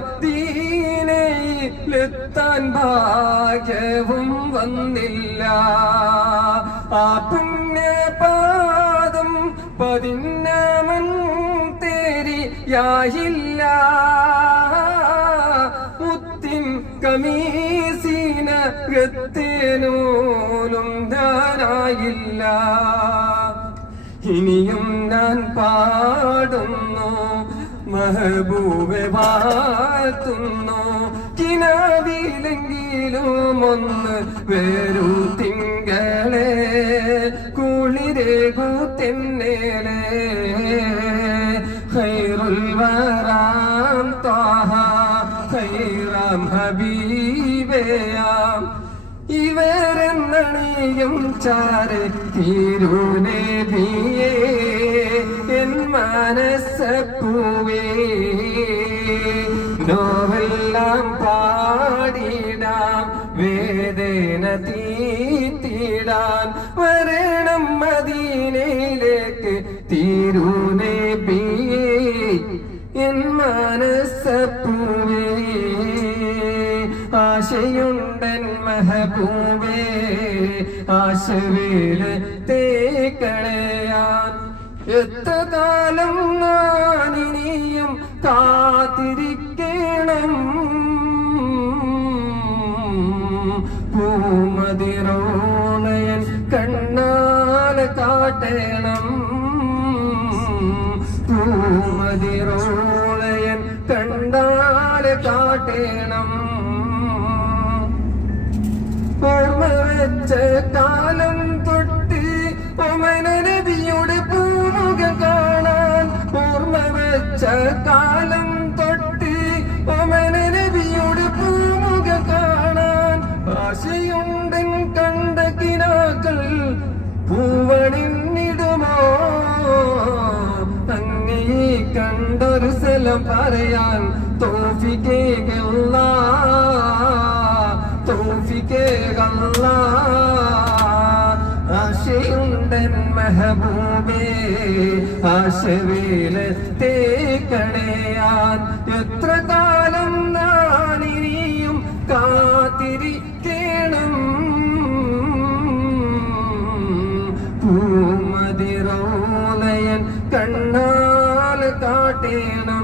മദീനയിലെത്താൻ ഭാഗ്യവും വന്നില്ല. ആ പുണ്യപാദം പതിന്നാമൻ തേരിയായില്ല. മുത്തിൻ കമീസിനകത്തേനോലും ഞാനായില്ല. ഇനിയും ഞാൻ പാടുന്നു മെഹബൂബെ വാഴ്ത്തുന്നു. കിനാവിലെങ്കിലും ഒന്ന് വേറു തിങ്കളെ കുളിരേകു തെന്നേലെ. ഖൈറുൽ വറാം ത്വാഹ ഖൈറാം ഹബീബയാം ഇവരെന്നണിയും ചാരെ തിരുനബിയേ എൻ മനസ്സപ്പൂവേ. നോവെല്ലാം പാടിടാം വേദന തീത്തിടാൻ വരണം മദീനയിലേക്ക് തിരുനബിയേ എൻ മനസ്സപ്പൂവേ. ആശയുണ്ടൻ മെഹബൂബേ ആശവേല് തേക്കളയാൻ. എത്ര കാലം ഞാനിനിയും കാത്തിരിക്കണം. പൂമതിരോണയൻ കണ്ണാൽ കാട്ടണം. പൂമതിരോണയൻ കണ്ടാൽ കാട്ടണം. ഓർമ്മ വെച്ച കാലം തൊട്ട് ഓമന നബിയുടെ പൂമുഖം കാണാൻ. ഓർമ്മ വെച്ച കാലം തൊട്ട് ഓമന നബിയുടെ പൂമുഖം കാണാൻ. ആശയുണ്ടൻ കണ്ട കിനാക്കൾ പൂവണിന്നിടുമോ. അങ്ങേ കണ്ടൊരു സ്ഥലം പറയാൻ തൗഫീഖേകല്ല തൗഫീഖേകല്ല. ആശയുണ്ടൻ മെഹബൂബേ ആശവേല് തേക്കണയാൻ. എത്ര കാലം ഞാനിനിയും കാത്തിരിക്കണം. പൂമതിരോലയൻ കണ്ണാൽ കാട്ടേണം.